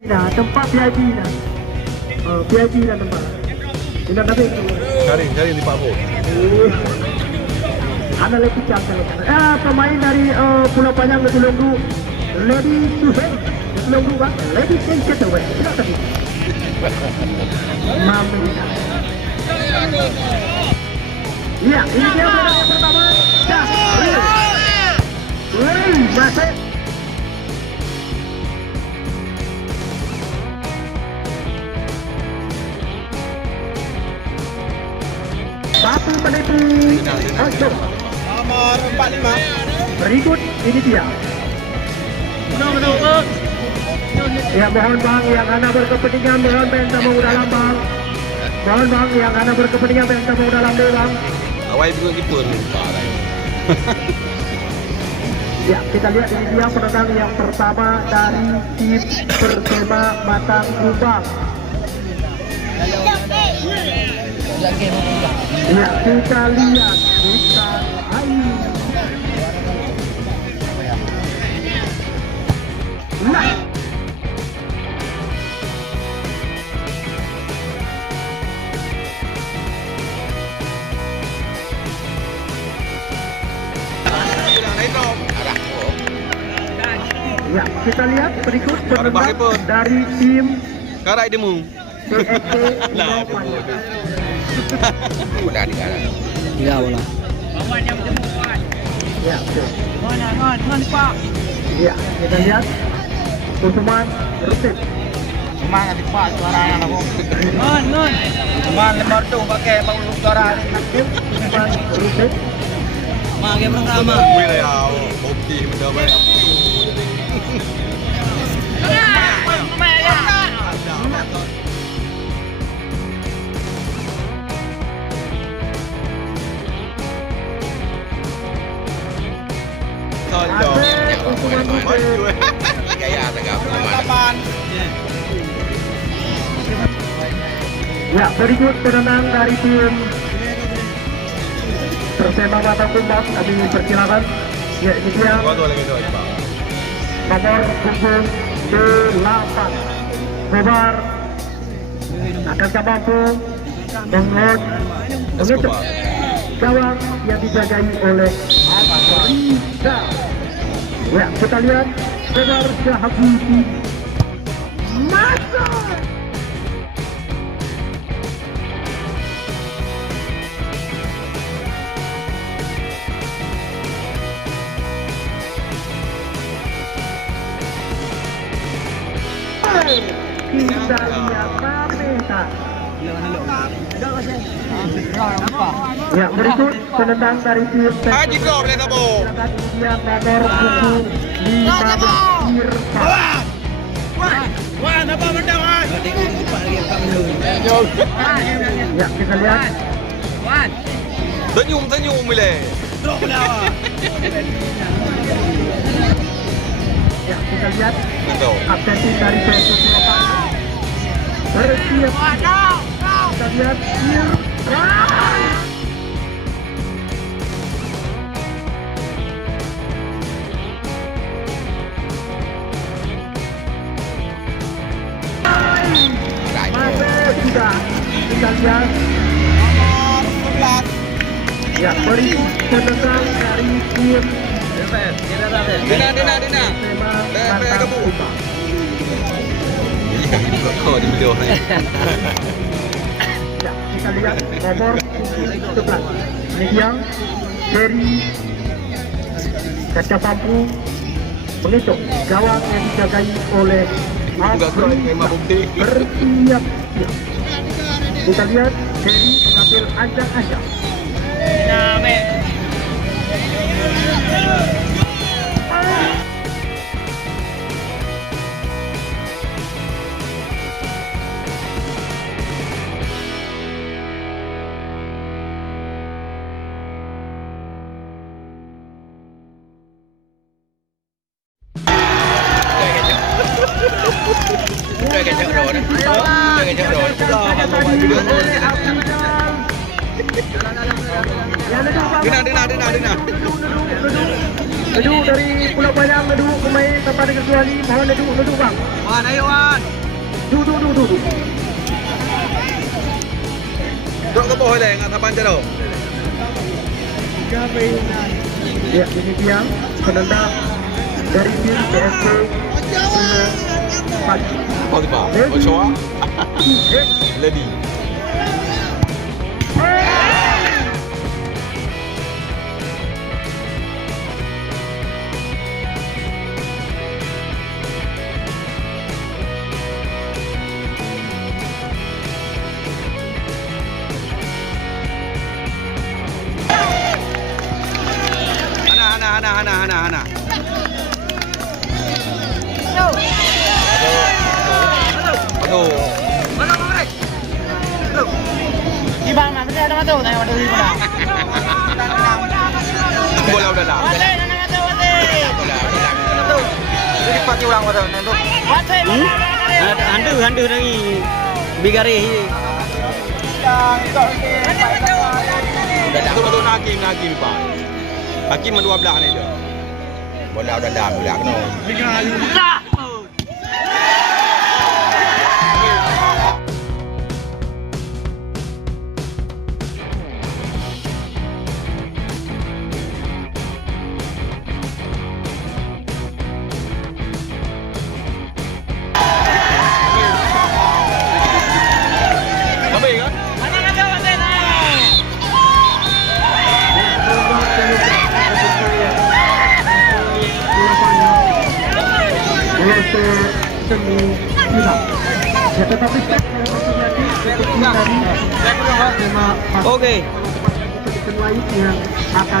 Nah, tempat VIP dah. VIP dah tempat. Tidak ada itu. Cari di Pak Bo. Ada lagi cantik. Pemain dari Pulau Panjang lebih longgu. Lady Suhen. Longgu bang. Lady Ken Ketaway. Tidak tadi. Mami. Iya, ini dia yang pertama. Dah. Masih. Satu menipu. Masuk. Nomor 45. Berikut ini dia. Ya mohon bang, yang anda berkepentingan mohon minta mau dalam bang. Mohon bang, yang anda berkepentingan minta mau dalam deh bang. Awai juga gitu nih. Ya kita lihat ini dia penendang yang pertama dari tim Persema Matang Kupang. Ya kita lihat ikan air. Nah. Ya, kita lihat berikut penendang dari tim Karai demu. PSP Pulau Panjang. Udah di kanan. Enggak bola. Ya, betul. Ngon Pak. Ya, kita lihat Usman Rutin. Semangat di Pak suaranya lah kok. Ngon. Cuman lembar tuh pakai bau suara. Usman Rutin. Mage pertama. Wih ya, bukti udah banyak. Ya, berikut penendang dari tim Persema Matang Kupang. Kami persilakan. Ya, ini dia nomor punggung 8. Kobar akan mampu mengetuk gawang yang dijagai oleh Afrika. Ya, kita lihat Kobar Syahabuti masuk. Kita lihat Mameta. Ya, berikut penendang dari tim Haji Bro, boleh tabo. yang nomor punggung 15 Irfan. Wan, apa mendawan? Ya, kita lihat. Senyum boleh. Ya, kita lihat Betul. kapten tim dari PSS Surabaya. Bersiap. Kita lihat Irfan. Masih sudah. Kita lihat. Ya, berikut penendang dari tim Dina. Persema Matang Kupang. Kau di video ni. Ya, kita lihat nomor 11. Ini dia dari Kaca Pampu mengetuk gawang yang dijagai oleh Enggak kau yang memang bukti. bersiap. Kita lihat dari sambil anjang-anjang. Dina. Nedu dari Pulau Bayang, Nedu pemain Tamparan Negeri Kuala. Mohon Nedu bang. Wan, ayo Wan. Du. Dok ke bawah leh, ngat tapan jero. Ya, ini dia penendang dari tim PSP Pagi. Apa tu pak? Ochoa. Lady. Hana. Aduh. Di bang, nanti ada mata udah ada di mana? Bola udah dah. Wate, nana mata wate. Jadi pati ulang mata nanti. Wate. Handu lagi. Bigari. Betul Hakim pak. Hakim dua belah ni dia. Bola udah dah, bola kena. Habis kan? Semi final. Ya, tetapi Oke. yang akan